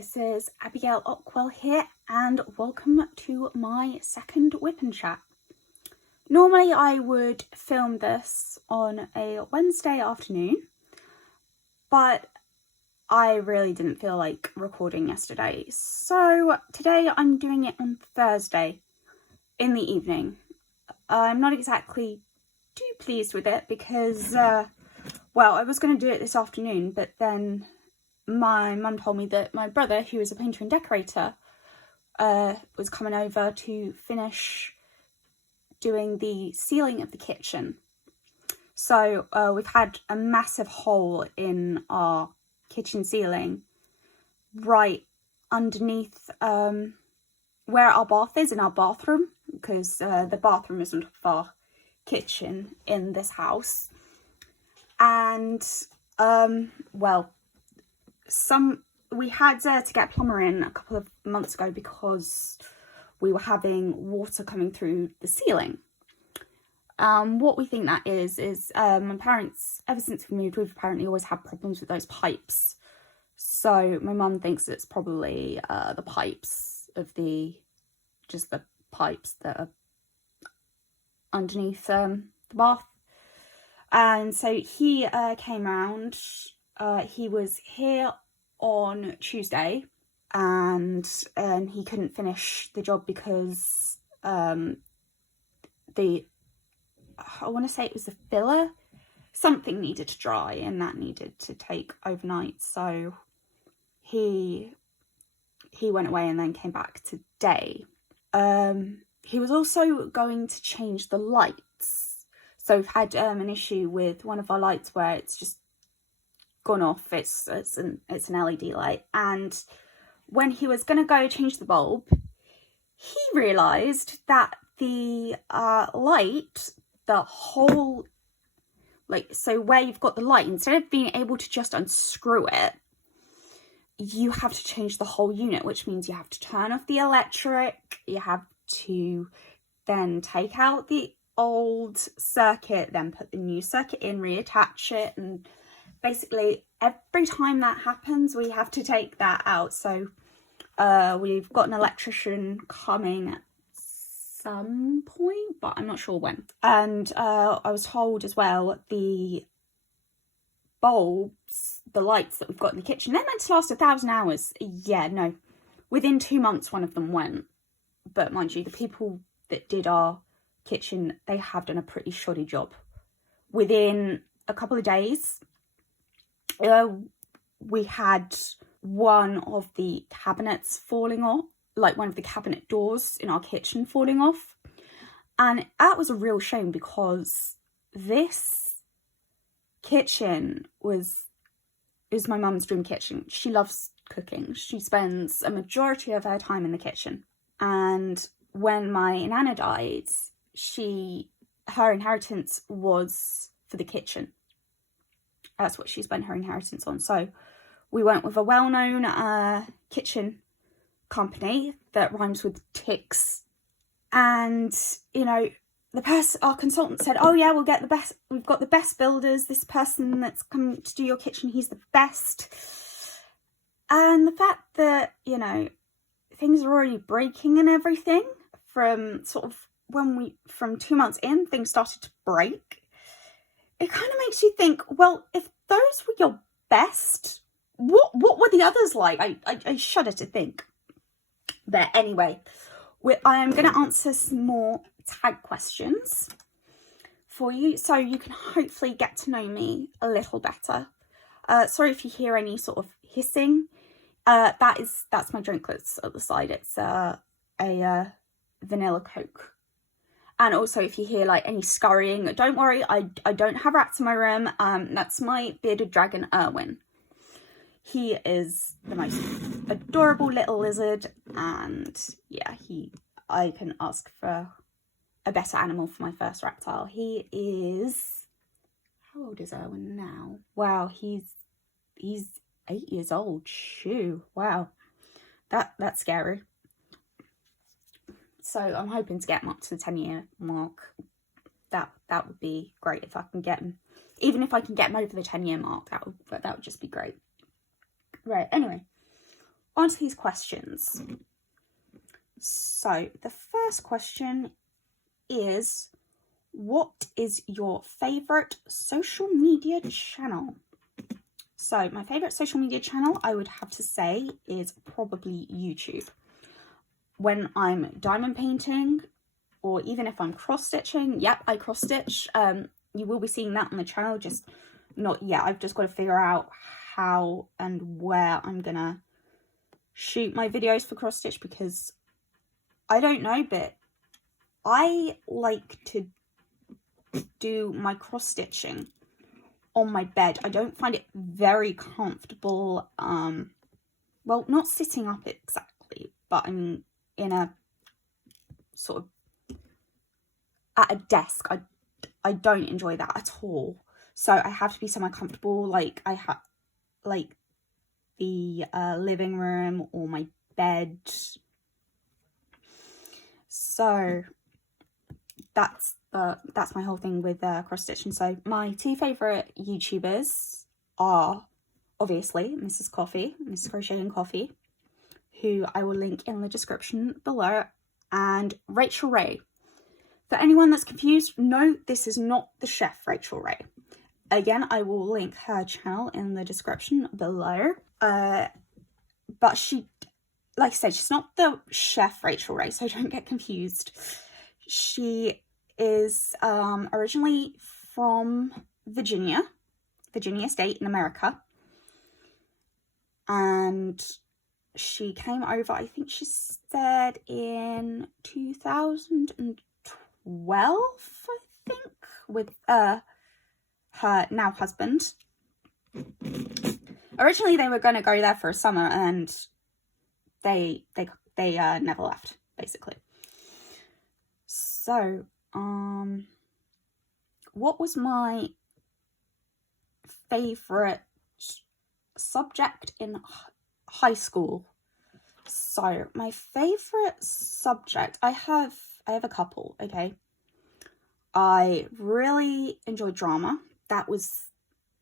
this is Abigail Ockwell here, and welcome to my second WIP and Chat. Normally I would film this on a Wednesday afternoon, but I really didn't feel like recording yesterday, so today I'm doing it on Thursday in the evening. I'm not exactly too pleased with it because, well, I was going to do it this afternoon, but then my mum told me that my brother, who is a painter and decorator, was coming over to finish doing the ceiling of the kitchen. So we've had a massive hole in our kitchen ceiling right underneath where our bath is, in our bathroom, because the bathroom isn't of our kitchen in this house. And well, we had to get a plumber in a couple of months ago because we were having water coming through the ceiling. What we think that is my parents, ever since we moved, we've apparently always had problems with those pipes. So my mum thinks it's probably the pipes of just the pipes that are underneath the bath. And so he came round. He was here on Tuesday, and he couldn't finish the job because I want to say it was the filler, something needed to dry, and that needed to take overnight. So he went away and then came back today. He was also going to change the lights. So we've had an issue with one of our lights where it's just gone off. It's an LED light, and when he was going to go change the bulb, he realised that the light, the whole, so where you've got the light, instead of being able to just unscrew it, you have to change the whole unit, which means you have to turn off the electric, you have to then take out the old circuit, then put the new circuit in, reattach it, and basically every time that happens we have to take that out. So we've got an electrician coming at some point, but I'm not sure when. And I was told as well, the bulbs, the lights that we've got in the kitchen, they're meant to last 1,000 hours. Yeah, no, within 2 months one of them went. But mind you, the people that did our kitchen, they have done a pretty shoddy job. Within a couple of days, we had one of the cabinets falling off, like one of the cabinet doors in our kitchen falling off. And that was a real shame because this kitchen is my mum's dream kitchen. She loves cooking. She spends a majority of her time in the kitchen. And when my nana died, her inheritance was for the kitchen. That's what she spent her inheritance on. So we went with a well-known kitchen company that rhymes with ticks. And, you know, our consultant said, oh yeah, we've got the best builders. This person that's coming to do your kitchen, he's the best. And the fact that, you know, things are already breaking and everything, from 2 months in, things started to break. It kind of makes you think, well, if those were your best, what were the others like? I shudder to think. But anyway, I am going to answer some more tag questions for you, so you can hopefully get to know me a little better. Sorry if you hear any sort of hissing. That's my drink that's at the side. It's a vanilla Coke. And also, if you hear like any scurrying, don't worry, I don't have rats in my room. That's my bearded dragon, Erwin. He is the most adorable little lizard, and yeah, I can ask for a better animal for my first reptile. He is, how old is Erwin now? Wow, he's 8 years old. Shoo, wow, that's scary. So I'm hoping to get him up to the 10-year mark. That would be great if I can get him. Even if I can get him over the 10-year mark, that would just be great. Right, anyway. on to these questions. So the first question is, what is your favourite social media channel? So my favourite social media channel, I would have to say, is probably YouTube. When I'm diamond painting, or even if I'm cross-stitching, yep, I cross-stitch. You will be seeing that on the channel, just not yet. I've just got to figure out how and where I'm going to shoot my videos for cross-stitch, because I don't know, but I like to do my cross-stitching on my bed. I don't find it very comfortable, well, not sitting up exactly, but I mean in a sort of at a desk. I don't enjoy that at all. So I have to be somewhere comfortable, like I have like the living room or my bed. So that's my whole thing with cross stitching. So my two favourite YouTubers are obviously Mrs. Crocheting Coffee, who I will link in the description below, and Rachel Ray. For anyone that's confused, no, this is not the chef Rachel Ray. Again, I will link her channel in the description below. But she, like I said, she's not the chef Rachel Ray, so don't get confused. She is originally from Virginia State in America. And she came over, I think she said in 2012, I think, with her now husband. Originally they were going to go there for a summer, and they never left, basically. So what was my favorite subject in high school? So my favorite subject, I have a couple. Okay, I really enjoyed drama. That was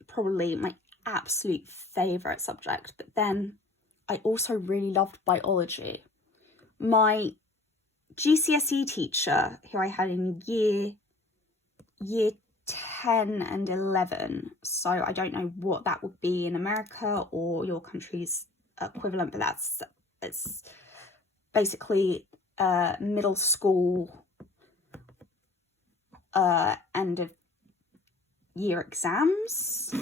probably my absolute favorite subject. But then I also really loved biology. My GCSE teacher, who I had in year 10 and 11, so I don't know what that would be in America or your country's equivalent, but it's basically middle school end of year exams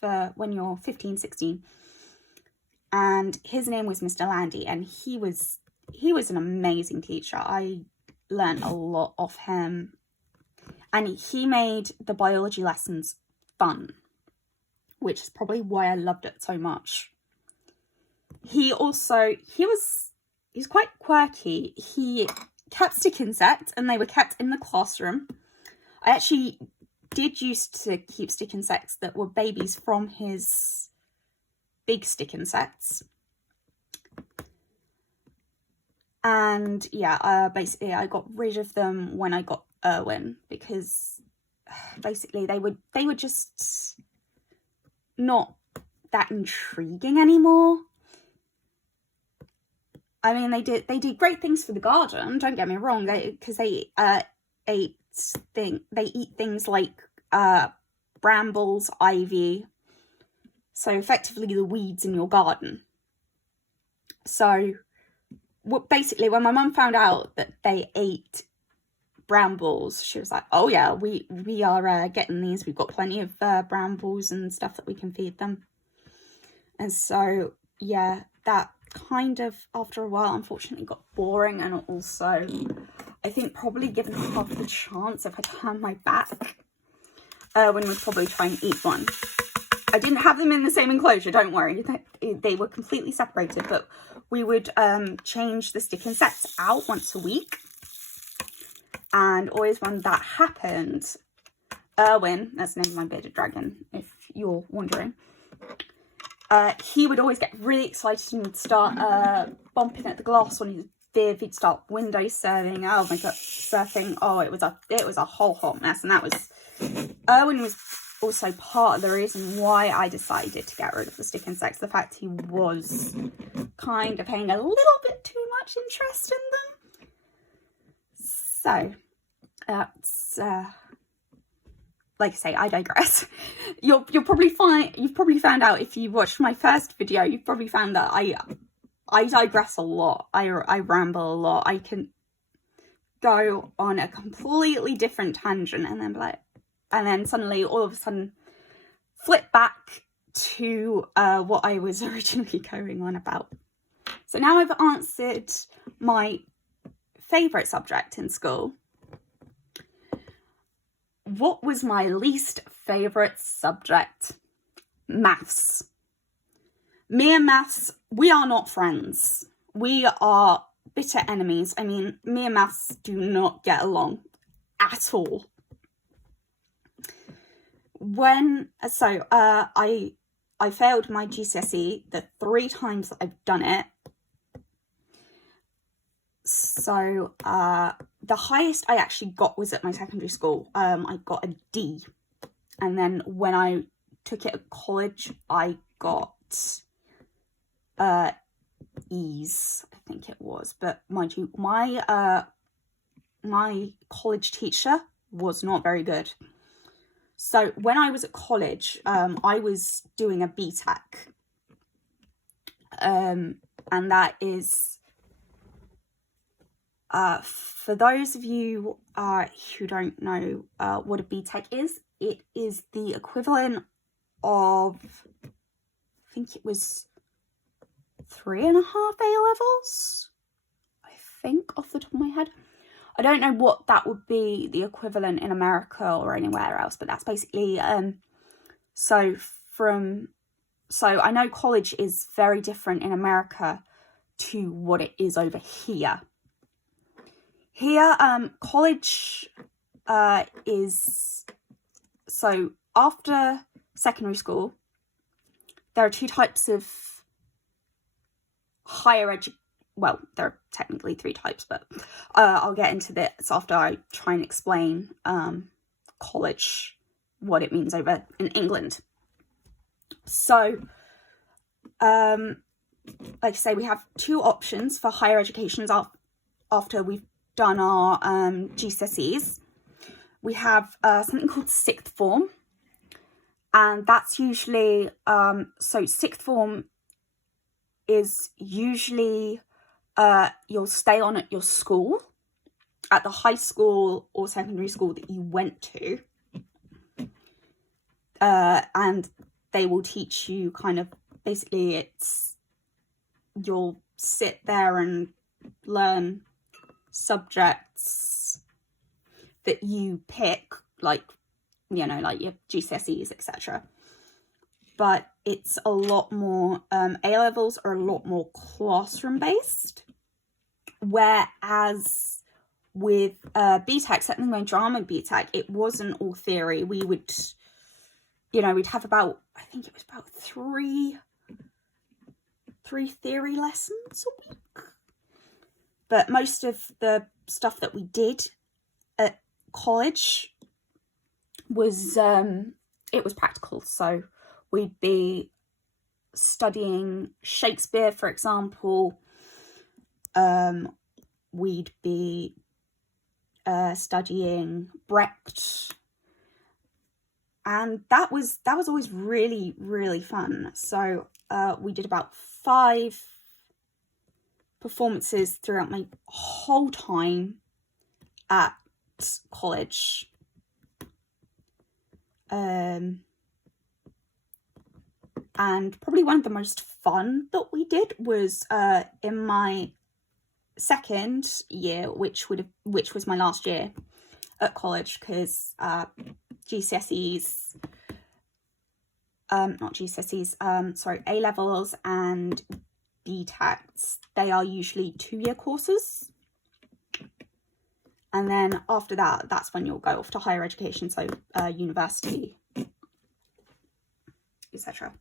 for when you're 15, 16. And his name was Mr. Landy, and he was an amazing teacher. I learned a lot off him, and he made the biology lessons fun, which is probably why I loved it so much. He's quite quirky. He kept stick insects, and they were kept in the classroom. I actually did used to keep stick insects that were babies from his big stick insects. And yeah, basically I got rid of them when I got Erwin, because basically they were just not that intriguing anymore. I mean, they did great things for the garden, don't get me wrong, because they eat things like brambles, ivy, so effectively the weeds in your garden. So basically, when my mum found out that they ate brambles, she was like, oh yeah, we are getting these. We've got plenty of brambles and stuff that we can feed them. And so yeah, that kind of after a while unfortunately got boring, and also I think probably given half the chance, if I turned my back, Erwin would probably try and eat one. I didn't have them in the same enclosure, don't worry. They were completely separated, but we would change the stick insects out once a week. And always when that happened, Erwin, that's the name of my bearded dragon, if you're wondering, he would always get really excited and would start bumping at the glass on his bib. He'd start window surfing. Oh my god, surfing. Oh, it was a whole hot mess. And that was, Erwin was also part of the reason why I decided to get rid of the stick insects, the fact he was kind of paying a little bit too much interest in them. So that's like I say, I digress. You've probably found out, if you watched my first video, you've probably found that I digress a lot. I ramble a lot. I can go on a completely different tangent and then be like, and then suddenly, all of a sudden, flip back to what I was originally going on about. So now I've answered my favourite subject in school. What was my least favourite subject? Maths. Me and maths, we are not friends. We are bitter enemies. I mean, me and maths do not get along at all. I failed my GCSE the 3 times that I've done it. So the highest I actually got was at my secondary school. I got a D, and then when I took it at college, I got E's, I think it was. But mind you, my college teacher was not very good. So when I was at college, I was doing a BTEC, and that is, for those of you who don't know what a BTEC is, it is the equivalent of, I think it was 3.5 A-levels, I think, off the top of my head. I don't know what that would be the equivalent in America or anywhere else, but that's basically, so I know college is very different in America to what it is over here. Here, college is, so after secondary school, there are 2 types of higher education. Well, there are technically 3 types, but I'll get into this after I try and explain college, what it means over in England. So, like I say, we have 2 options for higher educations after we've done our GCSEs. We have something called 6th form, and that's usually, so 6th form is usually, you'll stay on at your school, at the high school or secondary school that you went to, and they will teach you kind of, basically you'll sit there and learn subjects that you pick, like, you know, like your GCSEs, etc. But it's a lot more, A-levels are a lot more classroom based. Whereas with BTEC, certainly my drama BTEC, it wasn't all theory. We would, you know, we'd have about, I think it was about three theory lessons a week. But most of the stuff that we did at college was, it was practical. So we'd be studying Shakespeare, for example. We'd be studying Brecht, and that was always really, really fun. So we did about 5 performances throughout my whole time at college. And probably one of the most fun that we did was in my second year, which was my last year at college, because A-levels and BTECs, they are usually 2-year courses. And then after that, that's when you'll go off to higher education, so university, etc.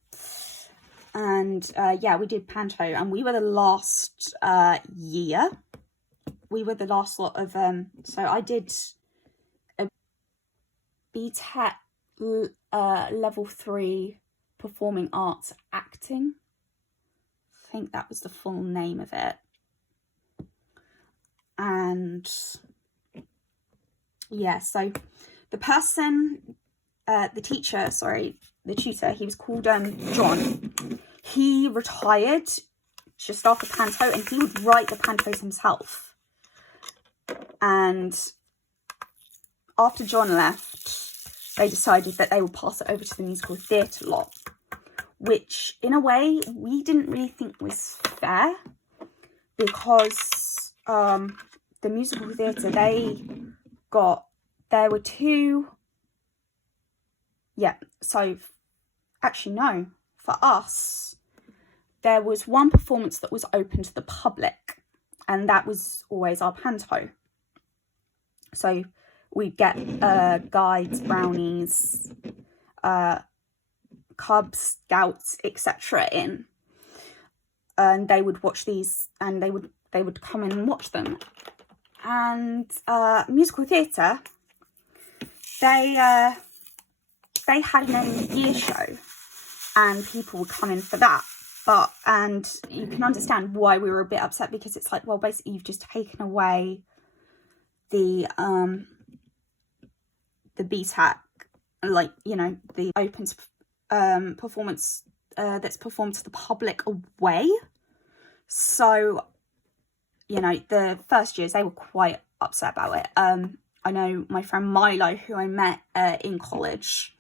And yeah, we did Panto, and we were the last year. We were the last lot of, so I did a BTEC level 3 performing arts acting. I think that was the full name of it. And yeah, so the tutor, he was called John. He retired just after panto, and he would write the pantos himself. And after John left, they decided that they would pass it over to the musical theatre lot, which in a way we didn't really think was fair, because the musical theatre, there were two, actually no, for us, there was one performance that was open to the public, and that was always our panto. So we'd get guides, brownies, cubs, scouts, etc. in, and they would watch these, and they would come in and watch them. And musical theatre, they had an end of year show, and people would come in for that. And you can understand why we were a bit upset, because it's like, well, basically you've just taken away the BTAC, like, you know, the open performance that's performed to the public away. So, you know, the first years, they were quite upset about it. I know my friend Milo, who I met in college,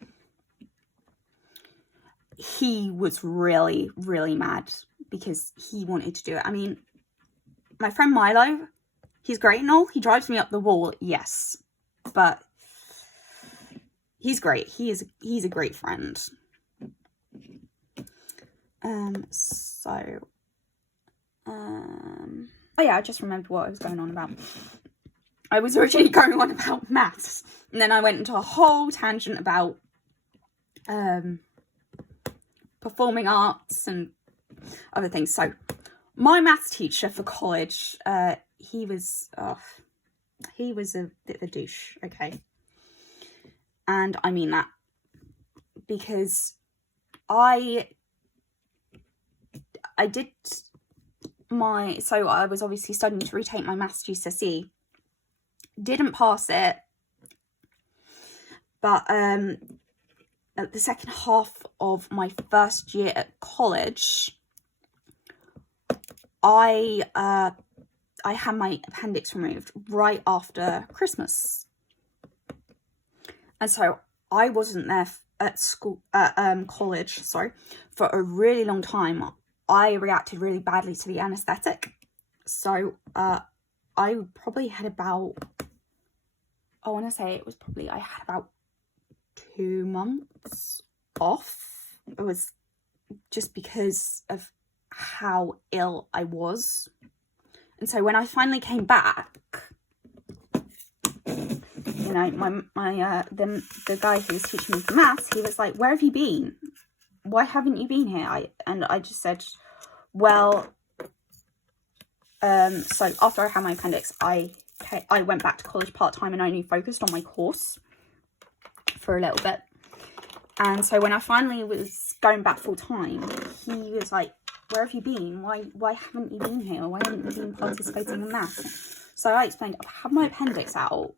he was really, really mad because he wanted to do it. I mean, my friend Milo, he's great and all. He drives me up the wall, yes. But he's great. He's a great friend. Oh yeah, I just remembered what I was going on about. I was originally going on about maths, and then I went into a whole tangent about performing arts and other things. So my maths teacher for college, he was a bit of a douche, okay? And I mean that because I was obviously studying to retake my maths GCSE. Didn't pass it, but at the second half of my first year at college, I had my appendix removed right after Christmas, and so I wasn't there at college for a really long time. I reacted really badly to the anaesthetic, so I probably had about, I had about 2 months off. It was just because of how ill I was. And so when I finally came back, you know, the guy who was teaching me for maths, he was like, "Where have you been? Why haven't you been here?" I just said, well, so after I had my appendix, I went back to college part-time and only focused on my course for a little bit. And so when I finally was going back full-time, he was like, "Where have you been? Why haven't you been here? Why haven't you been participating in maths?" So I explained, I've had my appendix out.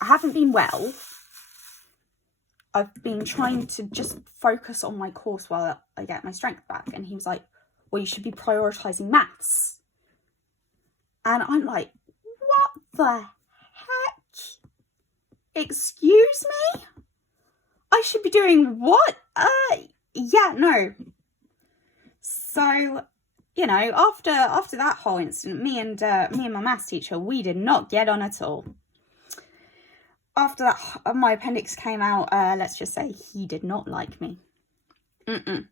I haven't been well. I've been trying to just focus on my course while I get my strength back. And he was like, "Well, you should be prioritising maths." And I'm like, what the heck? Excuse me? I should be doing what? Yeah, no. So, you know, after that whole incident, me and my maths teacher, we did not get on at all. After that, my appendix came out, let's just say he did not like me. I'm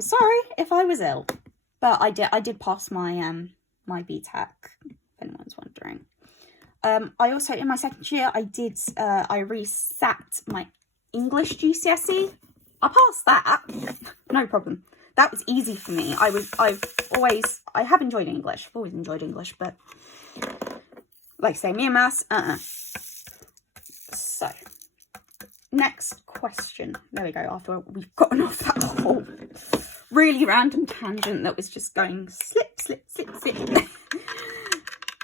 sorry if I was ill, but I did pass my my BTEC, if anyone's wondering. I also, in my second year, I resat my English GCSE. I passed that, no problem. That was easy for me. I have enjoyed English. I've always enjoyed English, but like I say, me and maths, So next question. There we go. After we've gotten off that whole really random tangent that was just going slip, slip, slip, slip.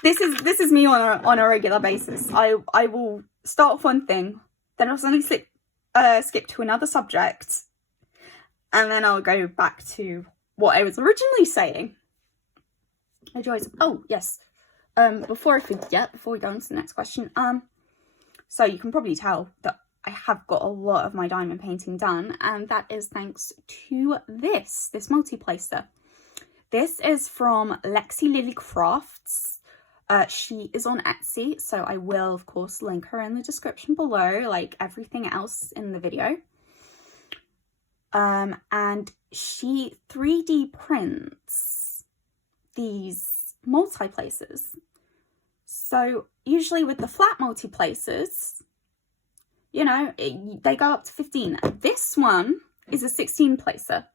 This is me on a regular basis. I will start off one thing, then I'll suddenly skip to another subject, and then I'll go back to what I was originally saying. Oh yes. Before I forget, before we go on to the next question, so you can probably tell that I have got a lot of my diamond painting done, and that is thanks to this multi-placer. This is from Lexi Lily Crafts. She is on Etsy, so I will of course link her in the description below, like everything else in the video. And she 3D prints these multi-placers. So usually with the flat multi-placers, you know, they go up to 15. This one is a 16 placer.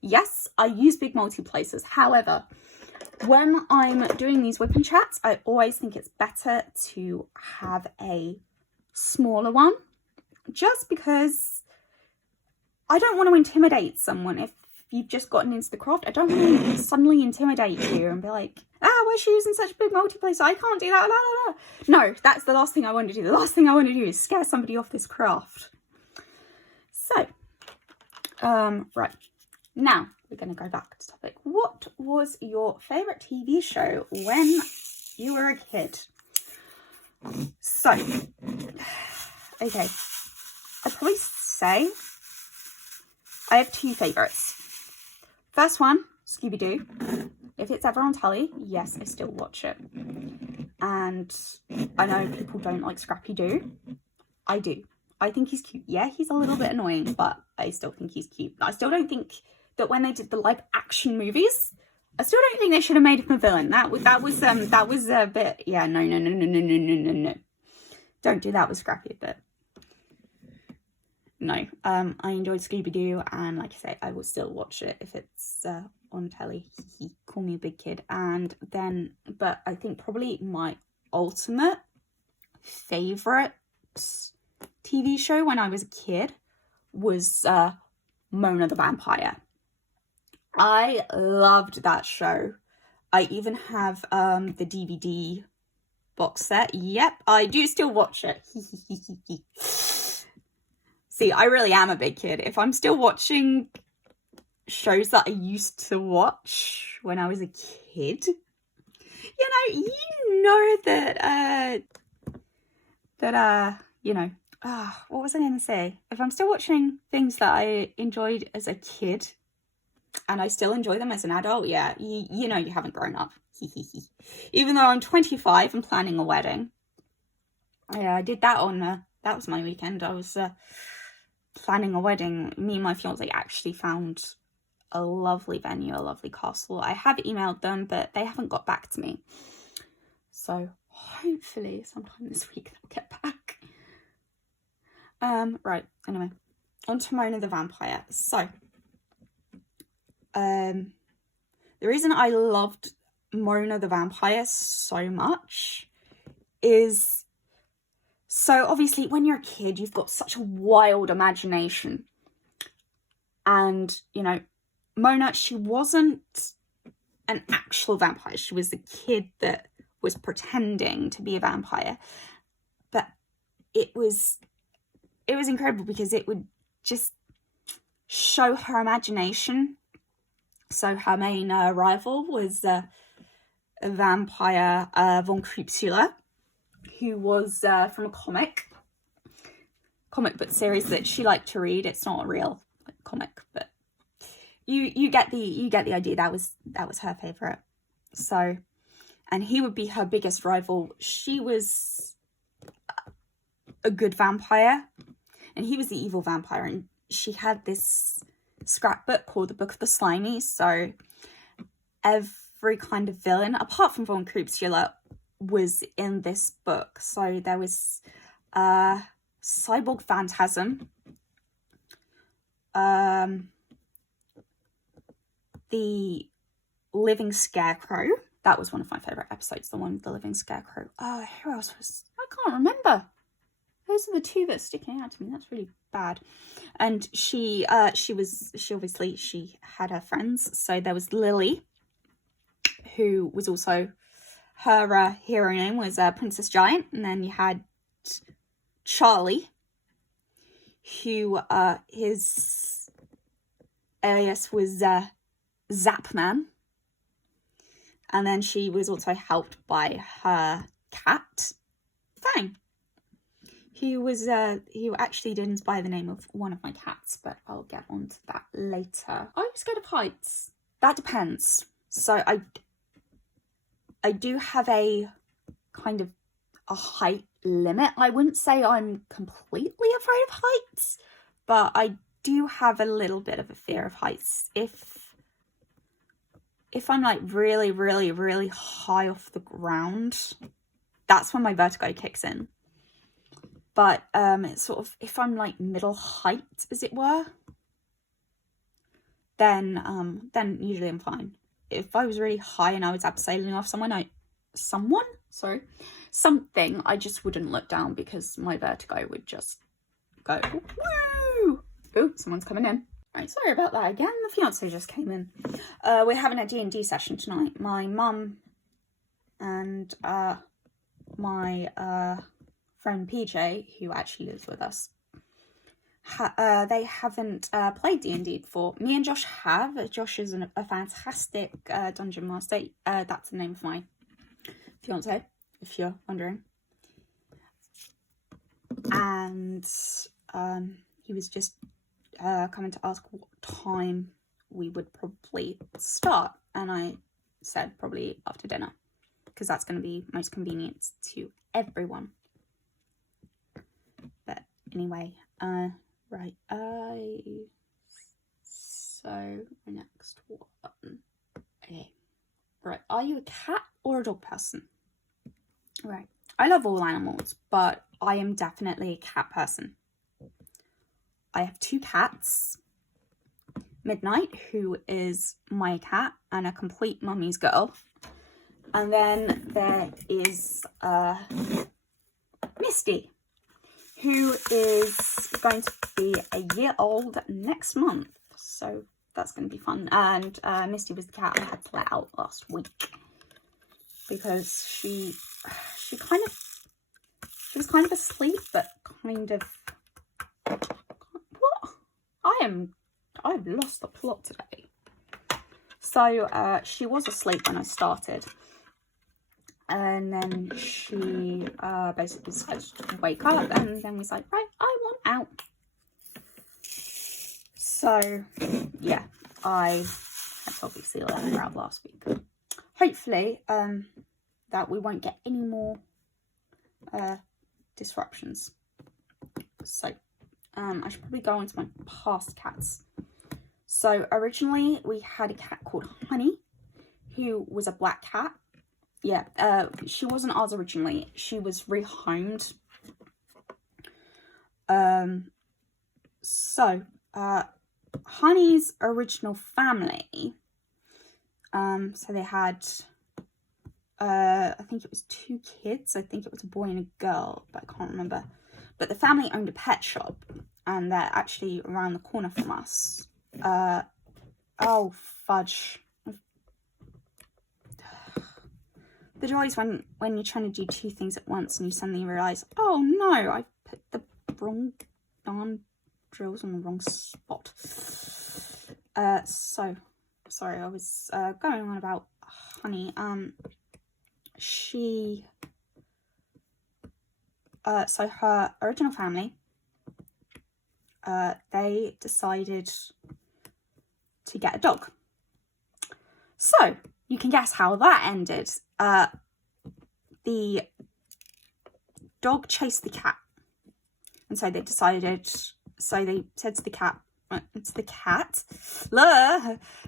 Yes, I use big multi-placers. However, when I'm doing these WIP and Chats, I always think it's better to have a smaller one, just because I don't want to intimidate someone. If you've just gotten into the craft, I don't want to suddenly intimidate you and be like, why is she using such a big multi-placer? I can't do that. La, la, la. No, that's the last thing I want to do. The last thing I want to do is scare somebody off this craft. So, right. Now, we're going to go back to the topic. What was your favourite TV show when you were a kid? So, okay. I'd probably say I have two favourites. First one, Scooby-Doo. If it's ever on telly, yes, I still watch it. And I know people don't like Scrappy-Doo. I do. I think he's cute. Yeah, he's a little bit annoying, but I still think he's cute. I still don't think that when they did the live action movies, I still don't think they should have made him a villain. That was a bit, yeah, no. Don't do that with Scrappy, but no. I enjoyed Scooby-Doo, and like I say, I will still watch it if it's on telly. Call me a big kid. And then, but I think probably my ultimate favourite TV show when I was a kid was Mona the Vampire. I loved that show. I even have the DVD box set. Yep, I do still watch it. See, I really am a big kid. If I'm still watching shows that I used to watch when I was a kid, you know that what was I going to say? If I'm still watching things that I enjoyed as a kid and I still enjoy them as an adult, yeah, you know you haven't grown up. Even though I'm 25 and planning a wedding. Yeah, I did that on, that was my weekend. I was planning a wedding. Me and my fiance actually found a lovely venue, a lovely castle. I have emailed them, but they haven't got back to me. So hopefully sometime this week they'll get back. Right, anyway, on to Mona the Vampire. So, the reason I loved Mona the Vampire so much is, so obviously when you're a kid, you've got such a wild imagination. And, you know, Mona, she wasn't an actual vampire. She was a kid that was pretending to be a vampire. But it was incredible because it would just show her imagination. So her main rival was a vampire, von Krupsula, who was from a comic book series that she liked to read. It's not a real comic, but you get the idea. That was her favorite. So, and he would be her biggest rival. She was a good vampire, and he was the evil vampire. And she had this scrapbook called the Book of the Slimies. So every kind of villain, apart from von Krupsula, was in this book. So there was Cyborg Phantasm, the Living Scarecrow. That was one of my favourite episodes, the one with the Living Scarecrow. Who else was... I can't remember. Those are the two that are sticking out to me. That's really bad. And she had her friends. So there was Lily, who was also, her hero name was Princess Giant. And then you had Charlie, who his alias was Zapman. And then she was also helped by her cat, Fang, who actually did inspire the name of one of my cats, but I'll get on to that later. Are you scared of heights? That depends. So I do have a kind of a height limit. I wouldn't say I'm completely afraid of heights, but I do have a little bit of a fear of heights. If I'm like really, really, really high off the ground, that's when my vertigo kicks in. But it's sort of, if I'm like middle height, as it were, then usually I'm fine. If I was really high and I was abseiling off something, I just wouldn't look down because my vertigo would just go, woo! Oh, someone's coming in. Right, sorry about that again. The fiance just came in. We're having a D&D session tonight. My mum and my friend PJ, who actually lives with us, they haven't played D&D before. Me and Josh have. Josh is a fantastic dungeon master. That's the name of my fiance, if you're wondering. And he was just coming to ask what time we would probably start, and I said probably after dinner, because that's going to be most convenient to everyone. But anyway, right, so my next one. Okay, right, are you a cat or a dog person? Right, I love all animals, but I am definitely a cat person. I have 2 cats, Midnight, who is my cat and a complete mummy's girl. And then there is Misty, who is going to be a year old next month. So that's going to be fun. And Misty was the cat I had to let out last week because she was kind of asleep, but kind of... I've lost the plot today. So she was asleep when I started, and then she basically decided to wake up, and then was like, right, I want out. So yeah, I had to obviously let her out last week. Hopefully that we won't get any more disruptions. So I should probably go into my past cats. So originally we had a cat called Honey, who was a black cat. Yeah, she wasn't ours originally. She was rehomed. So Honey's original family, so they had, I think it was 2 kids. I think it was a boy and a girl, but I can't remember. But the family owned a pet shop, and they're actually around the corner from us. Oh, fudge. The joys when you're trying to do 2 things at once and you suddenly realise, oh no, I put the wrong darn drills on the wrong spot. So, sorry, I was going on about Honey. So her original family, they decided to get a dog. So you can guess how that ended. The dog chased the cat, and so they said to the cat,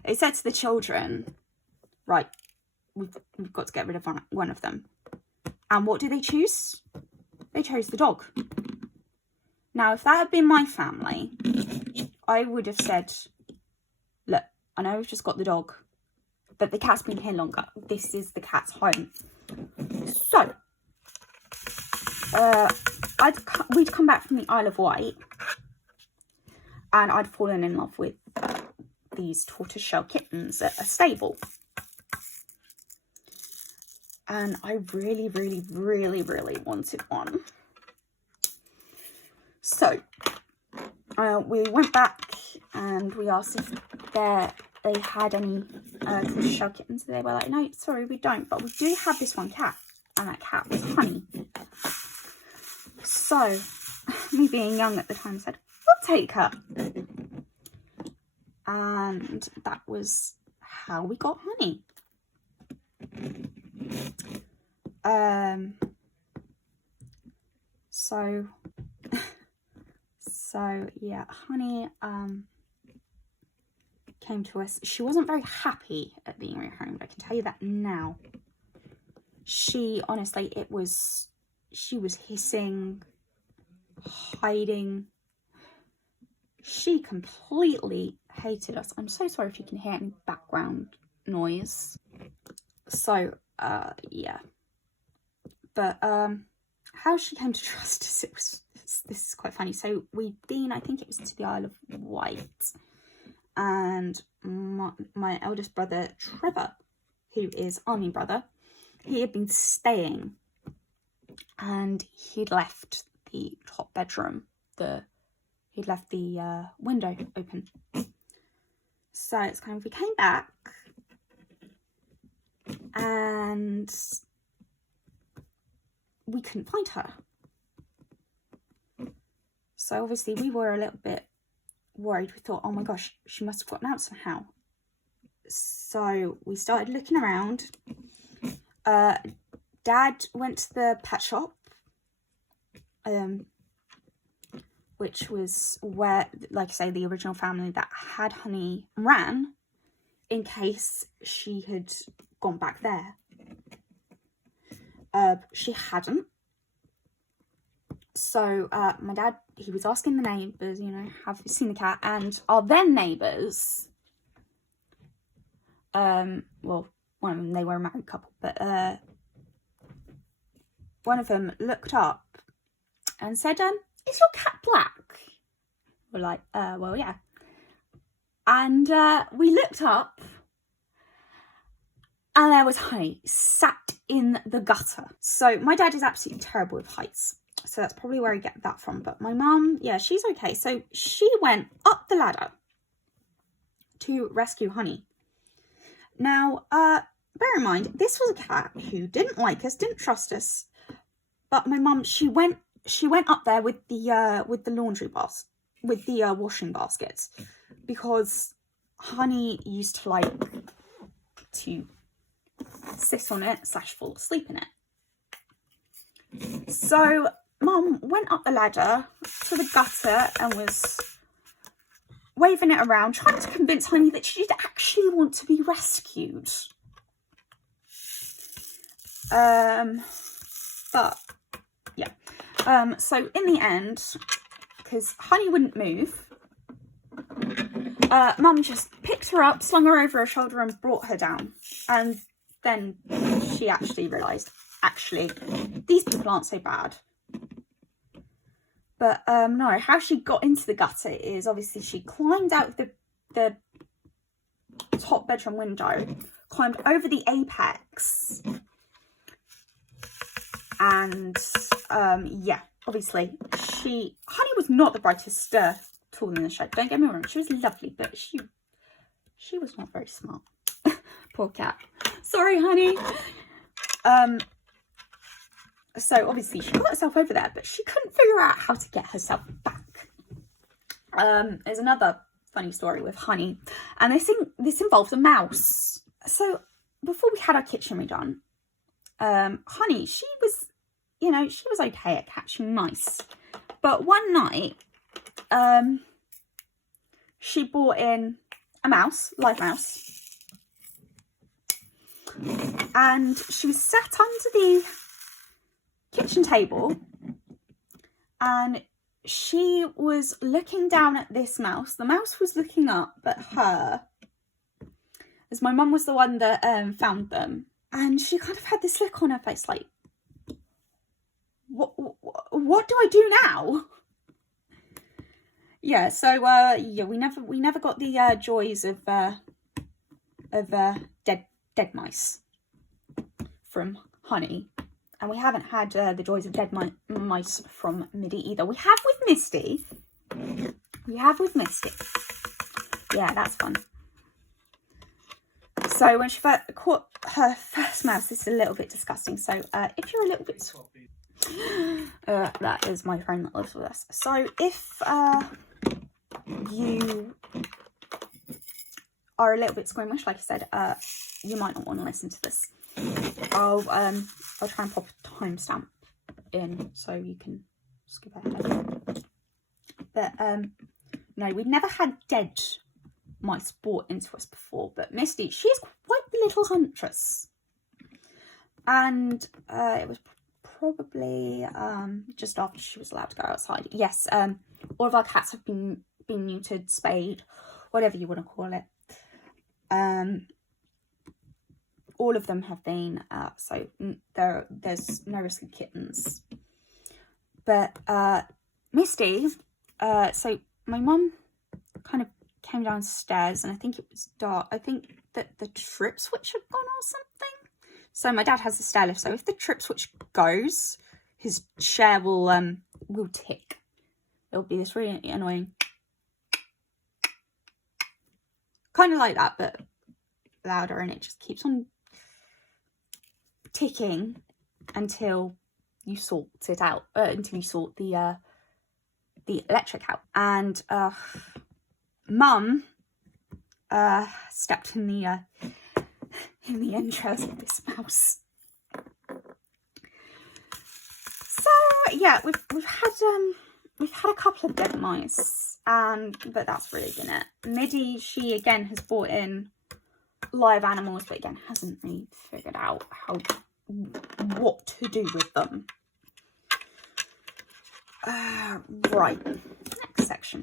they said to the children, right, we've got to get rid of one of them. And what do they choose? They chose the dog. Now, if that had been my family, I would have said, look, I know we've just got the dog, but the cat's been here longer. This is the cat's home. So, we'd come back from the Isle of Wight, And I'd fallen in love with these tortoiseshell kittens at a stable. And I really, really, really, really wanted one. So we went back and we asked if they had any tortoiseshell kittens. They were like, no, sorry, we don't. But we do have this one cat. And that cat was Honey. So, me being young at the time said, we'll take her. And that was how we got Honey. So yeah, Honey came to us. She wasn't very happy at being rehomed, I can tell you that now. She, honestly, she was hissing, hiding. She completely hated us. I'm so sorry if you can hear any background noise. So, yeah. But, how she came to trust us, this is quite funny. So, we'd been, I think it was to the Isle of Wight. And my eldest brother, Trevor, who is Army brother, he had been staying. And he'd left the top bedroom, he'd left the window open. So it's kind of, we came back and we couldn't find her. So obviously we were a little bit worried. We thought, oh my gosh, she must have gotten out somehow. So we started looking around. Dad went to the pet shop, which was where, like I say, the original family that had Honey ran in case she had gone back there. She hadn't. So my dad, he was asking the neighbours, you know, have you seen the cat? And our then neighbours, well, one of them, they were a married couple, but one of them looked up and said, is your cat black? We're like, well, yeah. And we looked up and there was Honey sat in the gutter. So my dad is absolutely terrible with heights. So that's probably where I get that from. But my mum, yeah, she's okay. So she went up the ladder to rescue Honey. Now, bear in mind, this was a cat who didn't like us, didn't trust us. But my mum, she went up there with the laundry basket, with the washing baskets, because Honey used to like to sit on it / fall asleep in it. So Mum went up the ladder to the gutter and was waving it around, trying to convince Honey that she did actually want to be rescued. But yeah. So in the end, because Honey wouldn't move, Mum just picked her up, slung her over her shoulder and brought her down. And then she actually realised, actually, these people aren't so bad. But no, how she got into the gutter is obviously she climbed out of the top bedroom window, climbed over the apex, and yeah, obviously Honey was not the brightest tool in the shed. Don't get me wrong, she was lovely, but she was not very smart. Poor cat. Sorry, Honey. So obviously she got herself over there, but she couldn't figure out how to get herself back. There's another funny story with Honey, and this involves a mouse. So before we had our kitchen redone, Honey, she was okay at catching mice. But one night, she brought in a mouse, live mouse, and she was sat under the kitchen table, and she was looking down at this mouse. The mouse was looking up at her, as my mum was the one that found them, and she kind of had this look on her face like, what do I do now? yeah, so yeah, we never got the joys of dead mice from Honey, and we haven't had the joys of dead mice from Middy either. We have with Misty. Yeah, that's fun. So when she caught her first mouse, this is a little bit disgusting. So if you're a little bit... that is my friend that lives with us. So if you are a little bit squeamish, like I said, you might not want to listen to this. I'll try and pop a timestamp in so you can skip ahead. But no, we've never had dead mice brought into us before, but Misty, she's quite the little huntress, and it was probably just after she was allowed to go outside. Yes, all of our cats have been neutered, spayed, whatever you want to call it. All of them have been, so there's no risk of kittens. But Misty, so my mum kind of came downstairs, and I think it was dark. I think that the trip switch had gone or something. So my dad has a stair lift, so if the trip switch goes, his chair will tick. It'll be this really annoying, kind of like that, but louder, and it just keeps on ticking until you sort it out, until you sort the electric out. And Mum stepped in the entrails of this mouse. So yeah, we've had a couple of dead mice, but that's really been it. Middy, she again has brought in live animals, but again hasn't really figured out what to do with them. Right, next section.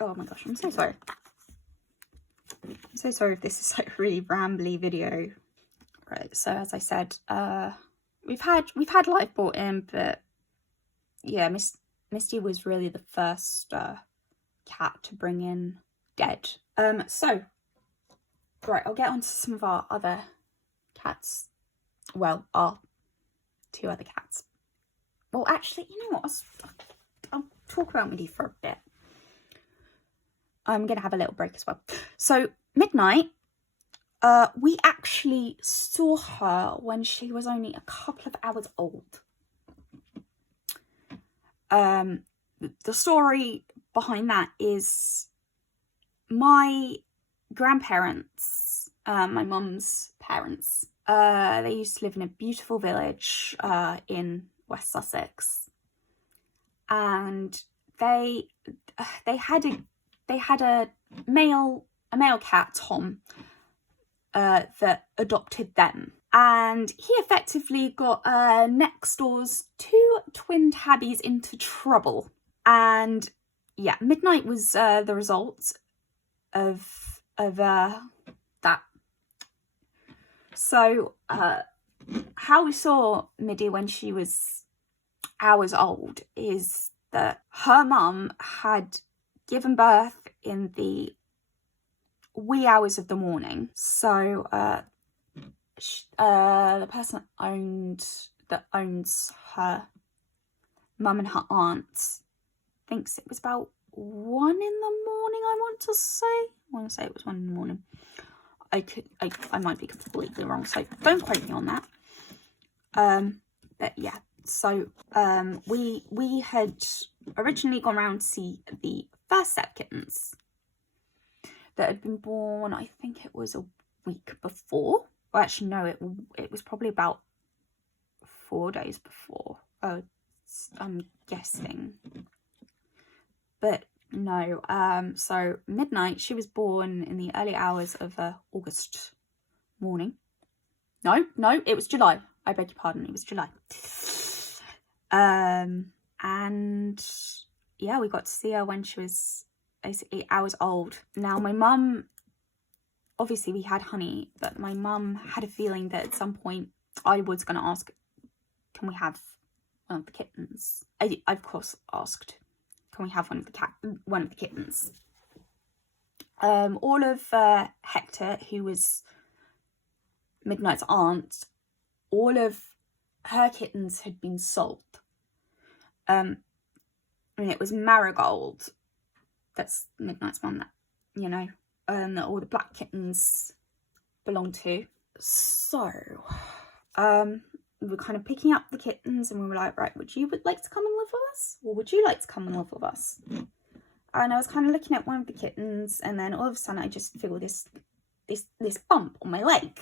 Oh my gosh, I'm so sorry. I'm so sorry if this is like a really rambly video. Right, so as I said, we've had live brought in, but yeah, Misty was really the first cat to bring in dead. So right, I'll get on to some of our other cats. Well, our two other cats. Well, actually, you know what? I'll talk about Middy for a bit. I'm going to have a little break as well. So, Midnight, we actually saw her when she was only a couple of hours old. The story behind that is my grandparents, my mum's parents, they used to live in a beautiful village in West Sussex, and they had a male cat, Tom, that adopted them, and he effectively got next door's two twin tabbies into trouble. And yeah, Midnight was the result of that. So how we saw Middy when she was hours old is that her mum had given birth in the wee hours of the morning. So the person that owns her mum and her aunt thinks it was about 1 in the morning. I want to say it was 1 in the morning. I might be completely wrong, so don't quote me on that. But yeah, so we had originally gone round to see the first set of kittens that had been born. I think it was a week before. Well, actually, no, it was probably about 4 days before. I'm guessing, but no. So Midnight, she was born in the early hours of August morning. No, it was July. I beg your pardon, it was July. And yeah, we got to see her when she was basically hours old. Now, my mum, obviously we had Honey, but my mum had a feeling that at some point I was going to ask, can we have one of the kittens? I of course asked can we have one of the kittens? All of Hector, who was Midnight's aunt, all of her kittens had been sold. And it was Marigold, that's Midnight's mum, that, you know, that all the black kittens belonged to. So, we were kind of picking up the kittens, and we were like, right, would you like to come and live with us? Or would you like to come and live with us? And I was kind of looking at one of the kittens, and then all of a sudden I just feel this bump on my leg.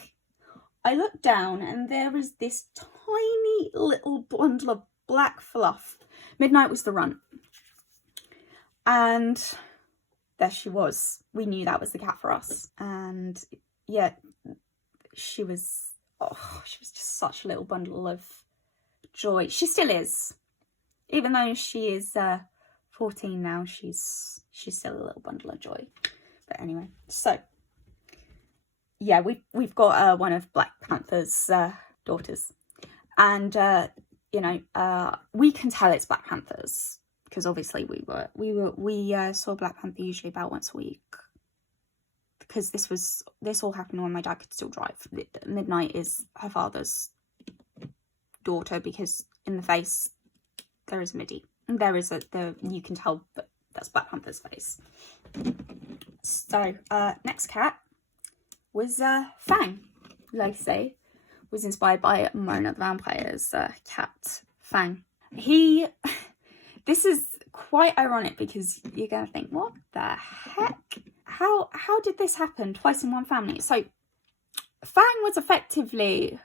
I looked down, and there was this tiny little bundle of black fluff. Midnight was the runt. And there she was. We knew that was the cat for us. And yeah, she was just such a little bundle of joy. She still is. Even though she is 14 now, she's still a little bundle of joy. But anyway, so yeah, we've got one of Black Panther's daughters, and you know, we can tell it's Black Panther's because obviously we saw Black Panther usually about once a week, because this all happened when my dad could still drive. Midnight is her father's daughter because in the face there is a midi. There is you can tell that that's Black Panther's face. So next cat was Fang. Like I say, was inspired by Mona the Vampire's cat Fang. This is quite ironic because you're gonna think, what the heck? How did this happen twice in one family? So Fang was effectively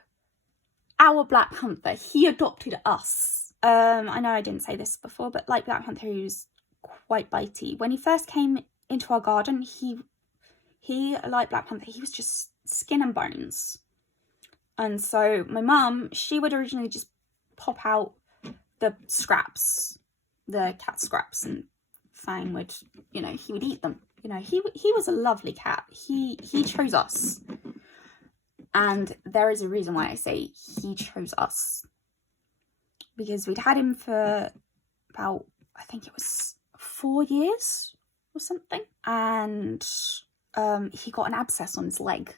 our Black Panther. He adopted us. I know I didn't say this before, but like Black Panther, he was quite bitey. When he first came into our garden, he like Black Panther, he was just skin and bones. And so my mum, she would originally just pop out the scraps, the cat scraps, and Fang would, you know, he would eat them. You know, he was a lovely cat. He chose us. And there is a reason why I say he chose us. Because we'd had him for about, I think it was 4 years or something. And he got an abscess on his leg.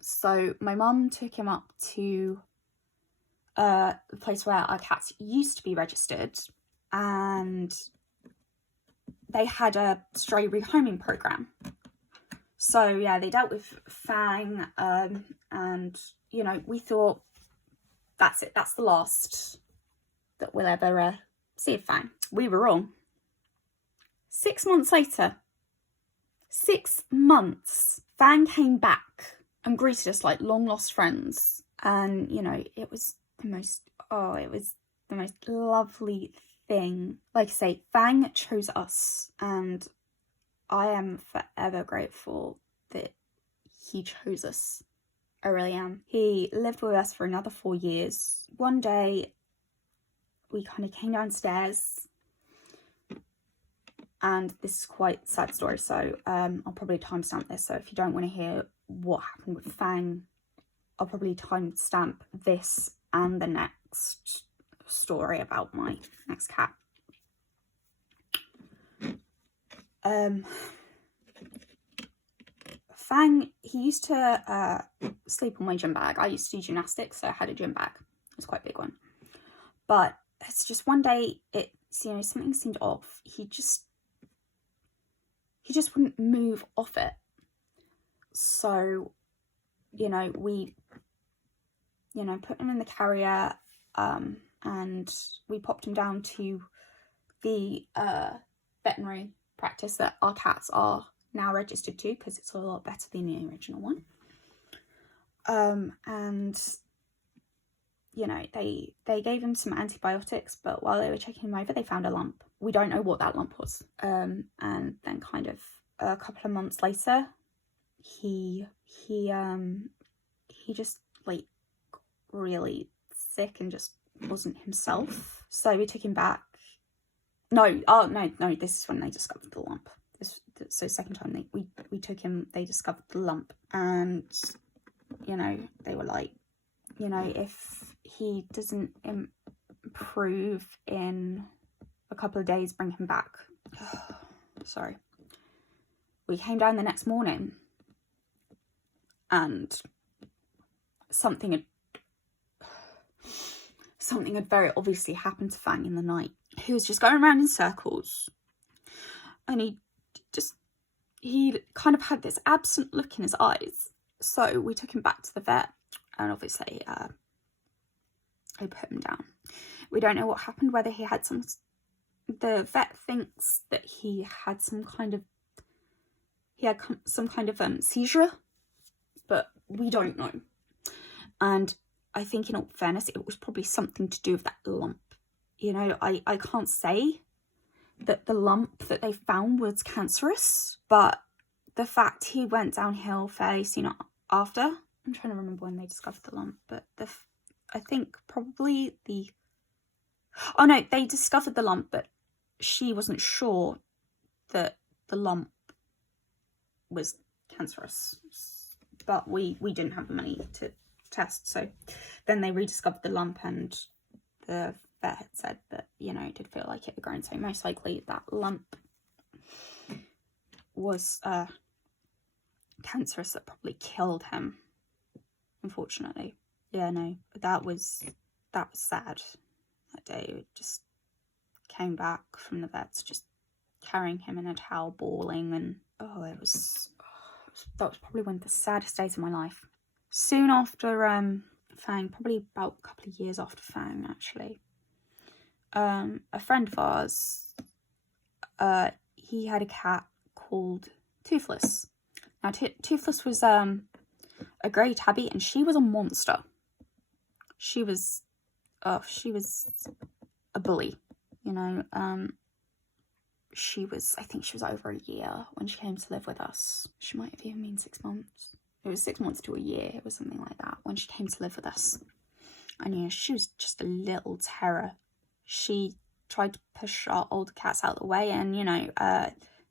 So my mum took him up to the place where our cats used to be registered. And they had a stray rehoming program. So yeah, they dealt with Fang, and you know, we thought that's it, that's the last that we'll ever see of Fang. We were wrong. 6 months later, 6 months, Fang came back and greeted us like long lost friends, and you know, it was the most lovely thing. Like I say, Fang chose us, and I am forever grateful that he chose us. I really am. He lived with us for another 4 years. One day, we kind of came downstairs, and this is quite a sad story, so I'll probably timestamp this. So if you don't want to hear what happened with Fang, I'll probably timestamp this and the next story about my next cat. Fang, he used to sleep on my gym bag. I used to do gymnastics, so I had a gym bag. It was quite a big one. But it's just one day, something seemed off. He just wouldn't move off it. So, we, put him in the carrier, and we popped him down to the veterinary practice that our cats are now registered to, because it's a lot better than the original one. They gave him some antibiotics, but while they were checking him over, they found a lump. We don't know what that lump was. And then kind of a couple of months later, he just like really sick and just wasn't himself. So we took him back. No, this is when they discovered the lump. Second time we took him, they discovered the lump, and they were like, if he doesn't improve in a couple of days, bring him back. Sorry. We came down the next morning and something had very obviously happened to Fang in the night. He was just going around in circles, and he kind of had this absent look in his eyes. So we took him back to the vet, and obviously I put him down. We don't know what happened, whether he had the vet thinks that he had some kind of seizure, but we don't know. And I think, in all fairness, it was probably something to do with that lump. You know, I can't say that the lump that they found was cancerous, but the fact he went downhill fairly soon after. I'm trying to remember when they discovered the lump, but I think probably oh no, they discovered the lump, but she wasn't sure that the lump was cancerous. But we didn't have the money to test, so then they rediscovered the lump, and the vet had said that, you know, it did feel like it had grown, so most likely that lump was cancerous that probably killed him, unfortunately. Yeah, no, that was sad. That day we just came back from the vets just carrying him in a towel, bawling, and that was probably one of the saddest days of my life. Soon after Fang, probably about a couple of years after Fang, actually, a friend of ours, he had a cat called Toothless. Now, Toothless was a grey tabby, and she was a monster. She was a bully, you know. I think she was over a year when she came to live with us. She might have even been 6 months. It was 6 months to a year. It was something like that when she came to live with us. And yeah, she was just a little terror. She tried to push our older cats out of the way, and, you know,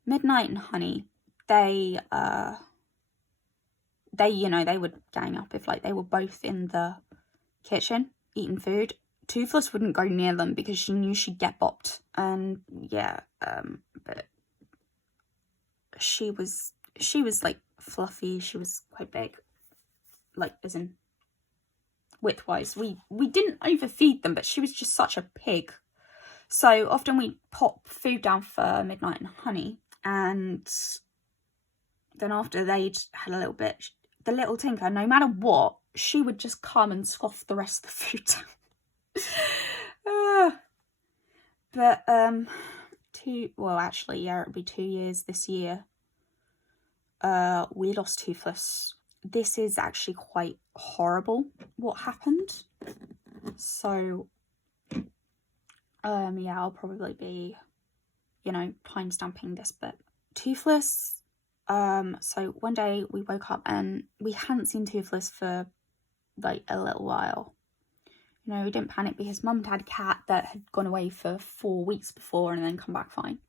Midnight and Honey, they would gang up if, like, they were both in the kitchen eating food. Toothless wouldn't go near them because she knew she'd get bopped. And yeah, but she was like fluffy. She was quite big, like, as in width-wise. We didn't overfeed them, but she was just such a pig. So often we'd pop food down for Midnight and Honey, and then after they'd had a little bit, the little tinker, no matter what, she would just come and scoff the rest of the food down. But it'll be 2 years this year. We lost Toothless. This is actually quite horrible what happened. So I'll probably be, you know, timestamping this, but Toothless, so one day we woke up and we hadn't seen Toothless for like a little while. You know, we didn't panic because Mum had a cat that had gone away for 4 weeks before and then come back fine.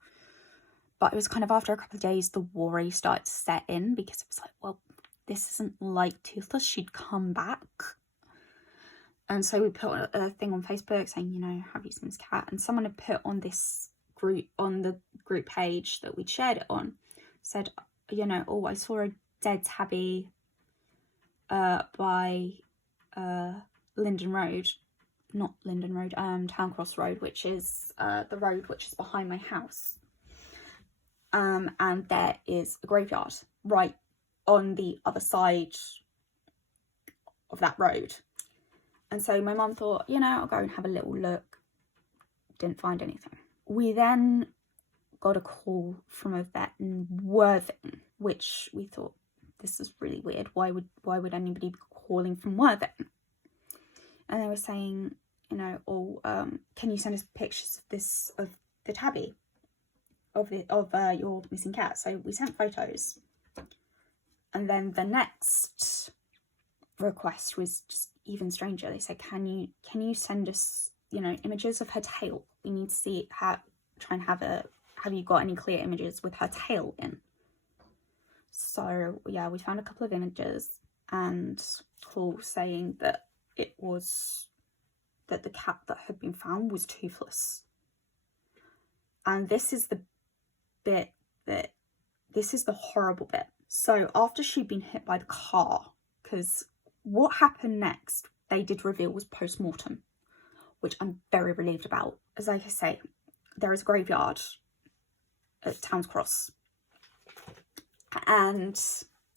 But it was kind of after a couple of days the worry started to set in, because it was like, well, this isn't like Toothless, she'd come back. And so we put a thing on Facebook saying, you know, have you seen this cat? And someone had put on this group, on the group page that we'd shared it on, said, you know, oh, I saw a dead tabby by Linden Road. Not Linden Road, Town Cross Road, which is the road which is behind my house. And there is a graveyard right on the other side of that road. And so my mum thought, you know, I'll go and have a little look. Didn't find anything. We then got a call from a vet in Worthing, which we thought, this is really weird. Why would anybody be calling from Worthing? And they were saying, you know, can you send us pictures of the tabby, of your missing cat? So we sent photos, and then the next request was just even stranger. They said, can you send us, you know, images of her tail? We need to see have you got any clear images with her tail in? So yeah, we found a couple of images and calls saying that the cat that had been found was Toothless. And this is the bit that, this is the horrible bit. So after she'd been hit by the car, because what happened next, they did reveal, was post-mortem, which I'm very relieved about. As like I say, there is a graveyard at Towns Cross. And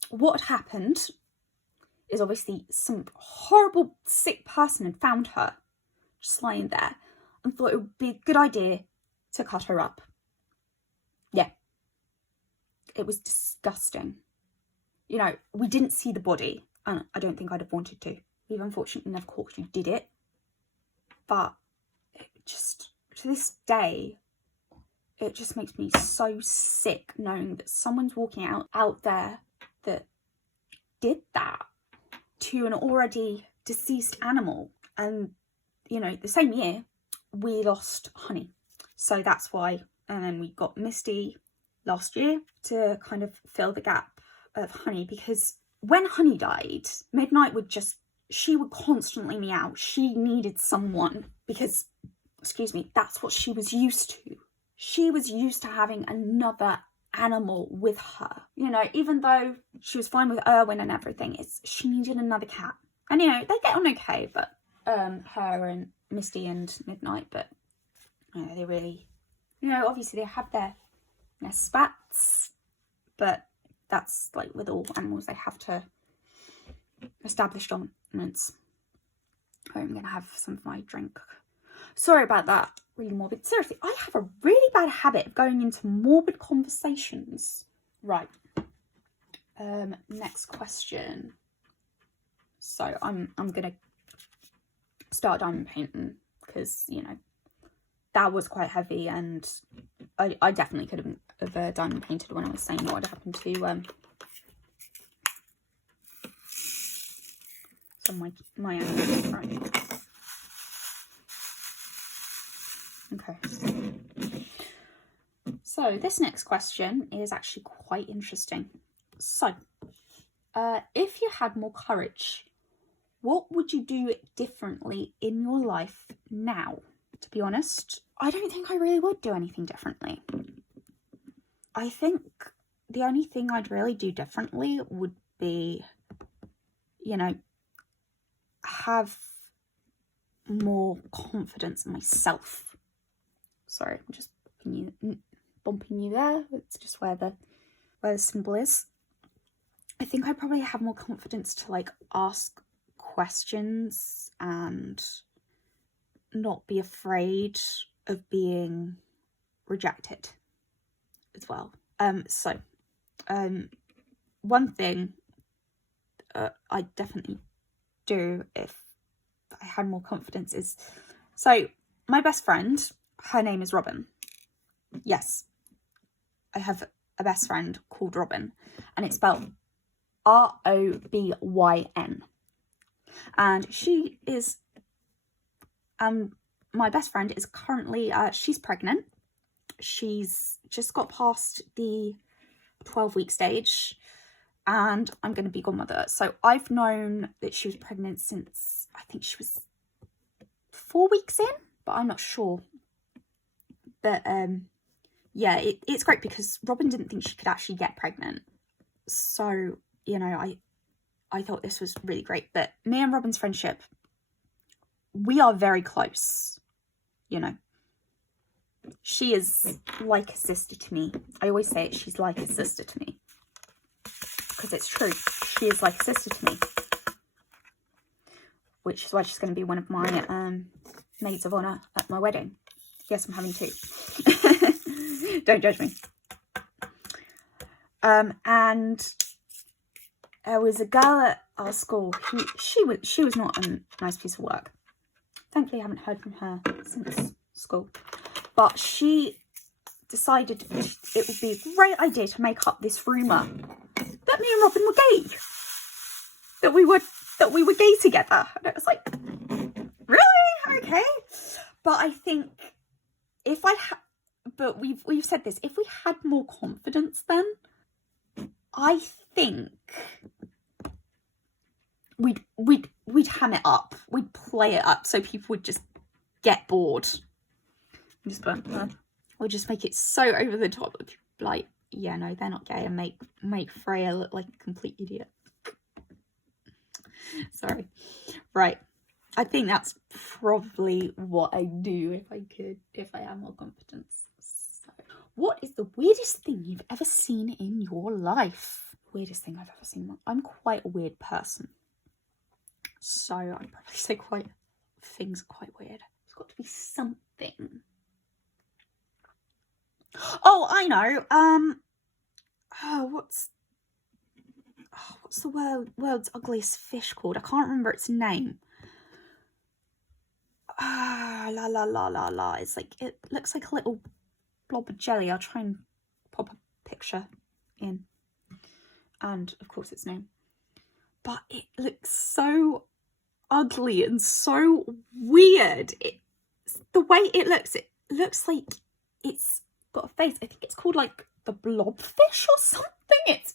what had happened is obviously some horrible sick person had found her just lying there and thought it would be a good idea to cut her up. Yeah. It was disgusting. You know, we didn't see the body, and I don't think I'd have wanted to. We've unfortunately never caught who did it. But it just, to this day, it just makes me so sick knowing that someone's walking out there that did that to an already deceased animal. And, you know, the same year, we lost Honey. So that's why, and then we got Misty last year to kind of fill the gap of Honey, because when Honey died, Midnight would just, she would constantly meow. She needed someone because, excuse me, that's what she was used to. She was used to having another animal with her. You know, even though she was fine with Erwin and everything, she needed another cat. And, you know, they get on okay, but her and Misty and Midnight, but, you know, they really, you know, obviously they have their spats, but that's like with all animals, they have to establish dominance. I'm going to have some of my drink. Sorry about that, really morbid. Seriously, I have a really bad habit of going into morbid conversations. Right. Next question. So I'm going to start diamond painting because, you know, that was quite heavy, and I definitely could have diamond painted when I was saying what had happened to some of my animals. Right. Okay. So this next question is actually quite interesting. So, if you had more courage, what would you do differently in your life now? To be honest, I don't think I really would do anything differently. I think the only thing I'd really do differently would be, you know, have more confidence in myself. Sorry, I'm just bumping you there. It's just where the symbol is. I think I probably have more confidence to like ask questions and not be afraid of being rejected as well. One thing I definitely do if I had more confidence is, so my best friend, her name is Robin. Yes, I have a best friend called Robin, and it's spelled R-O-B-Y-N. And she is, my best friend is currently, she's pregnant. She's just got past the 12-week stage, and I'm going to be godmother. So I've known that she was pregnant since, I think she was 4 weeks in, but I'm not sure. But yeah, it's great because Robin didn't think she could actually get pregnant. So, you know, I thought this was really great. But me and Robin's friendship, we are very close, you know. She is like a sister to me. I always say it, she's like a sister to me. Because it's true. She is like a sister to me. Which is why she's going to be one of my maids of honour at my wedding. Yes, I'm having two. Don't judge me. And there was a girl at our school who she was not a nice piece of work. Thankfully, I haven't heard from her since school. But she decided it would be a great idea to make up this rumour that me and Robin were gay. That we were gay together. And it was like, really? Okay. But I think if I had, but we've said this, if we had more confidence then, I think we'd ham it up. We'd play it up so people would just get bored. Just put or just make it so over the top that people are like, yeah, no, they're not gay, and make Freya look like a complete idiot. Sorry. Right. I think that's probably what I do if I had more confidence. So, what is the weirdest thing you've ever seen in your life? Weirdest thing I've ever seen. I'm quite a weird person. So I'd probably say things are quite weird. It's got to be something. Oh, I know. What's the world's ugliest fish called? I can't remember its name. It's like, it looks like a little blob of jelly. I'll try and pop a picture in, and of course its name. But it looks so ugly and so weird. The way it looks like it's got a face. I think it's called like the blobfish or something.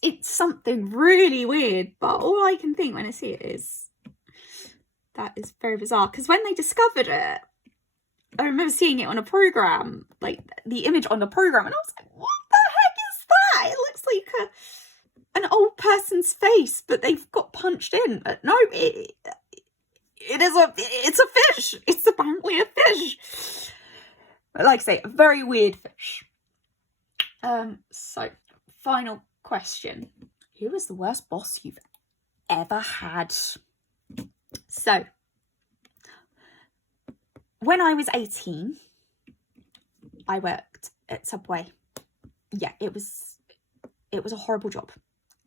It's something really weird, but all I can think when I see it is that is very bizarre. Because when they discovered it, I remember seeing it on a program, like the image on the program, and I was like, what the heck is that? It looks like an old person's face, but they've got punched in. But no, it's a fish. It's apparently a fish. Like I say, a very weird fish. So final question. Who was the worst boss you've ever had? So, when I was 18, I worked at Subway. Yeah, it was a horrible job.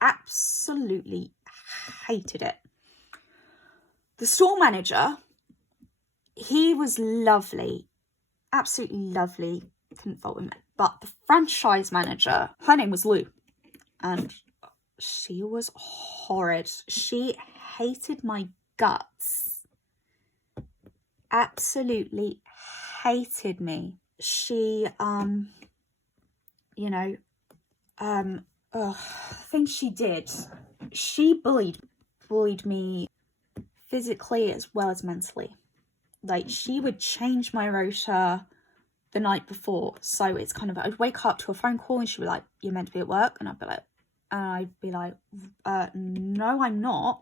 Absolutely hated it. The store manager, he was lovely. Absolutely lovely. Couldn't fault him. But the franchise manager, her name was Lou. And she was horrid. She hated my guts. Absolutely hated me. She, things she did. She bullied me physically as well as mentally. Like, she would change my rota the night before. So it's kind of, I'd wake up to a phone call and she'd be like, you're meant to be at work. And I'd be like, no, I'm not.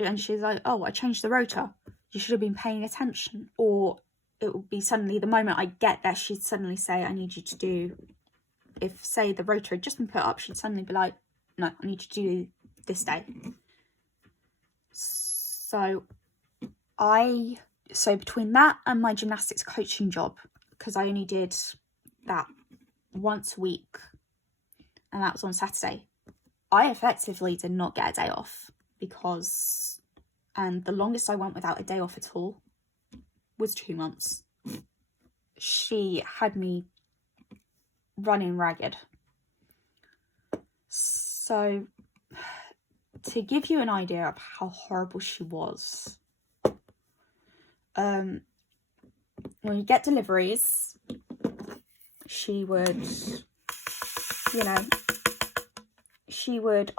And she's like, oh, I changed the rota. You should have been paying attention. Or it would be suddenly, the moment I get there, she'd suddenly say, I need you to do, if say the rota had just been put up, she'd suddenly be like, no, I need you to do this day. So between that and my gymnastics coaching job, because I only did that once a week, and that was on Saturday, I effectively did not get a day off, and the longest I went without a day off at all was 2 months. She had me running ragged. So, to give you an idea of how horrible she was, when you get deliveries, she would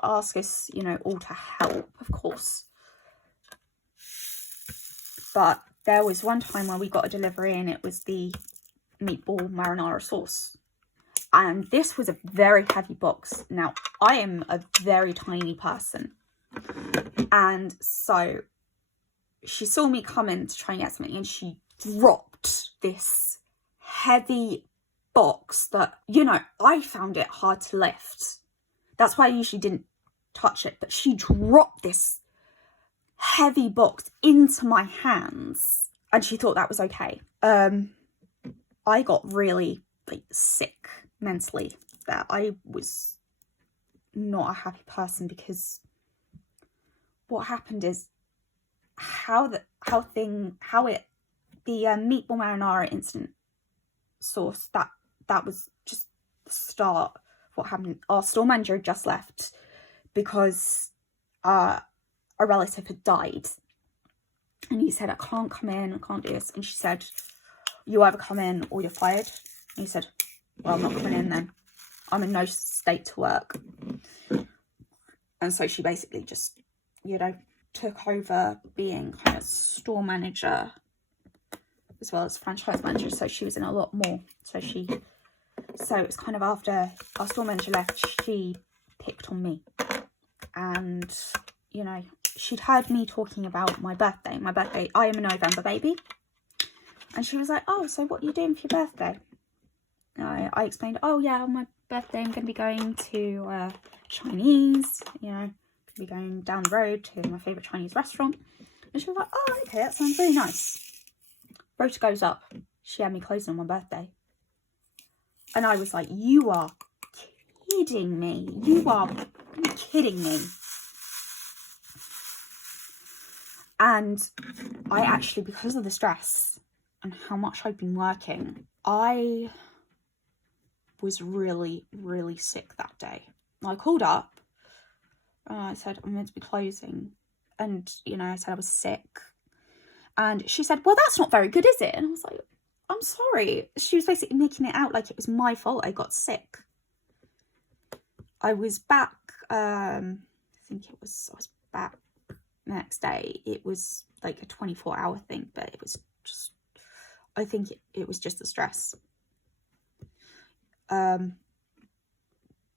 ask us, all to help, of course. But there was one time where we got a delivery and it was the meatball marinara sauce. And this was a very heavy box. Now, I am a very tiny person. And so she saw me come in to try and get something, and she dropped this heavy box that, I found it hard to lift. That's why I usually didn't touch it. But she dropped this heavy box into my hands, and she thought that was okay. I got really sick mentally. That I was not a happy person, because what happened is the meatball marinara instant sauce, that was just the start of what happened. Our store manager had just left because a relative had died, and he said, I can't come in, I can't do this. And she said, you either come in or you're fired. And he said, well, I'm not coming in then. I'm in no state to work. And so she basically just, took over being kind of store manager as well as franchise manager, so she was in a lot more. So it's kind of after our store manager left, she picked on me. And, you know, she'd heard me talking about my birthday. I am a November baby. And she was like, oh, so what are you doing for your birthday? I explained, oh yeah, on my birthday I'm going to be going to Chinese, you know, going to be going down the road to my favourite Chinese restaurant. And she was like, oh, okay, that sounds really nice. Rota goes up. She had me closing on my birthday. And I was like, you are kidding me. You are kidding me. And I actually, because of the stress and how much I'd been working, I was really, really sick that day. I called up and I said, I'm meant to be closing. And, you know, I said I was sick. And she said, well, that's not very good, is it? And I was like, I'm sorry. She was basically making it out like it was my fault I got sick. I was back, I was back the next day. It was like a 24-hour thing, but it was just, I think it was just the stress.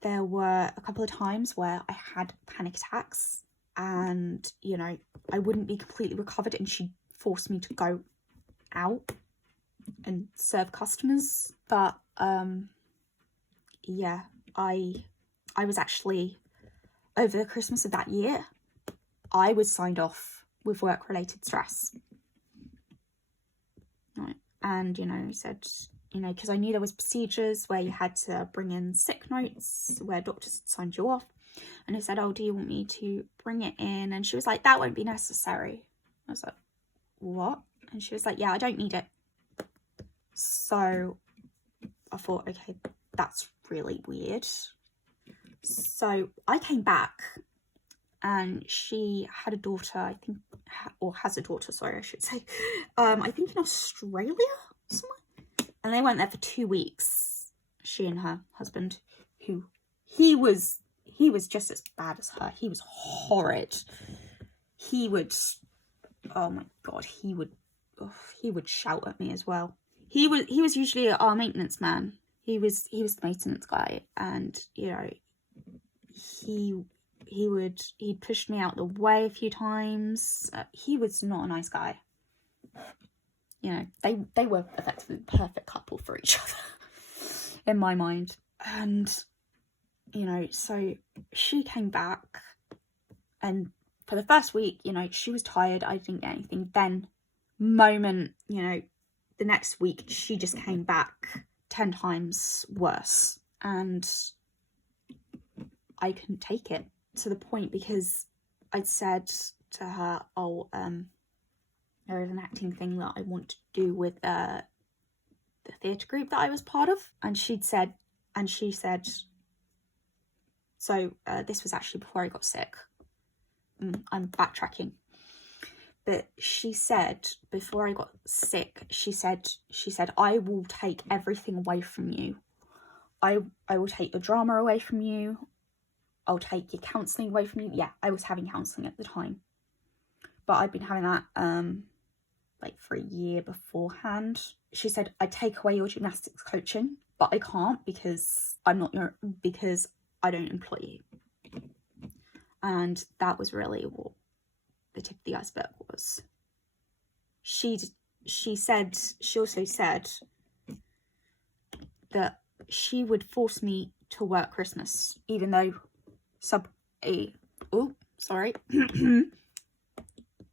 There were a couple of times where I had panic attacks and, you know, I wouldn't be completely recovered and she forced me to go out and serve customers. But yeah, I was actually, over the Christmas of that year, I was signed off with work-related stress. Right. And, you know, he said, you know, because I knew there was procedures where you had to bring in sick notes, where doctors had signed you off. And he said, oh, do you want me to bring it in? And she was like, that won't be necessary. I was like, what? And she was like, yeah, I don't need it. So I thought, okay, that's really weird. So I came back and she had a daughter, I think, or has a daughter, sorry, I should say. I think in Australia somewhere. And they went there for 2 weeks, she and her husband, who he was just as bad as her. He was horrid. He would, oh my God, he would shout at me as well. He was usually our maintenance man. He was the maintenance guy, and, you know, he'd pushed me out the way a few times. He was not a nice guy. You know, they were effectively the perfect couple for each other in my mind. And, you know, so she came back, and for the first week, you know, she was tired. I didn't get anything. Then, you know, the next week, she just came back 10 times worse. And I couldn't take it, to the point because I'd said to her, oh, there is an acting thing that I want to do with the theatre group that I was part of. And she said, so this was actually before I got sick. I'm backtracking. But she said, before I got sick, she said, I will take everything away from you. I will take your drama away from you. I'll take your counselling away from you. Yeah, I was having counselling at the time. But I'd been having that like for a year beforehand. She said, I take away your gymnastics coaching, but I can't because I don't employ you. And that was really what the tip of the iceberg was. She also said that she would force me to work Christmas, even though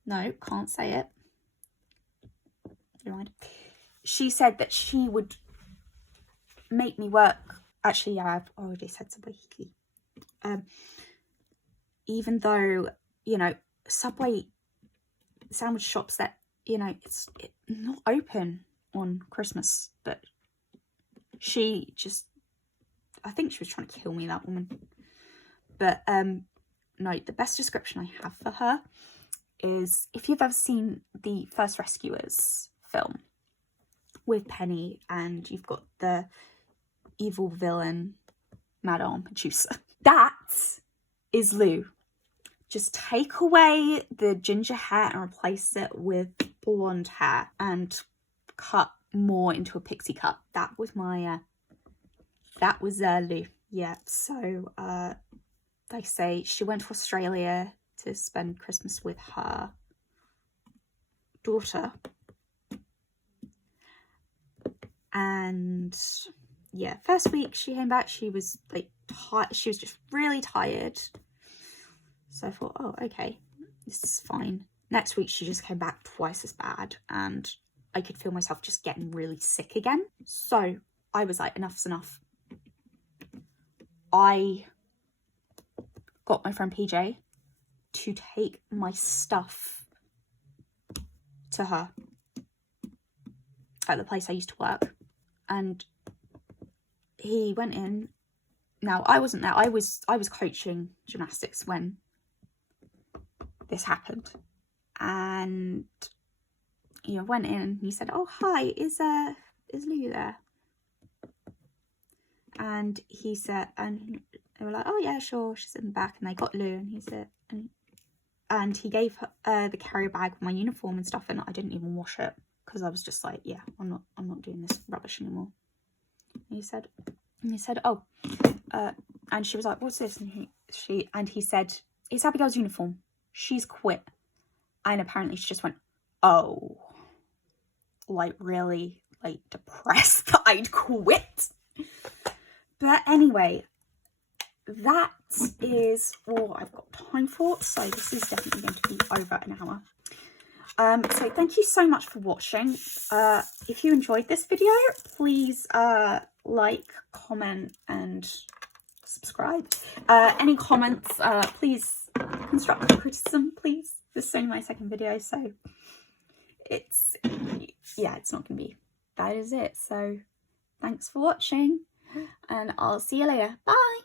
no, can't say it. Never mind. She said that she would make me work. Actually, yeah, I've already said Subway. Even though, you know, Subway sandwich shops that, you know, it's not open on Christmas, but she just, I think she was trying to kill me, that woman. But no, the best description I have for her is, if you've ever seen the First Rescuers film with Penny, and you've got the evil villain Madame Medusa, that is Lou. Just take away the ginger hair and replace it with blonde hair and cut more into a pixie cut. That was my, that was Lou. Yeah, so, like I say, she went to Australia to spend Christmas with her daughter. And yeah, first week she came back, she was like she was just really tired. So I thought, oh, okay, this is fine. Next week she just came back twice as bad, and I could feel myself just getting really sick again. So I was like, enough's enough. I got my friend PJ to take my stuff to her at the place I used to work. And he went in. Now, I wasn't there. I was coaching gymnastics when this happened. And you know, went in and he said, "Oh, hi, is Lou there?" And he said, and they were like, "Oh yeah, sure, she's in the back." And they got Lou, and he said, and he gave her the carrier bag with my uniform and stuff, and I didn't even wash it because I was just like, yeah, I'm not doing this rubbish anymore. And he said, "Oh," and she was like, "What's this?" And he said, "It's Abigail's uniform. She's quit." And apparently she just went, "Oh," like really like depressed that I'd quit. But anyway, that is all I've got time for. So this is definitely going to be over an hour. So thank you so much for watching. If you enjoyed this video, please like, comment and subscribe. Any comments, please, constructive criticism, please. This is only my second video, so it's not gonna be, that is it. So thanks for watching, and I'll see you later. Bye.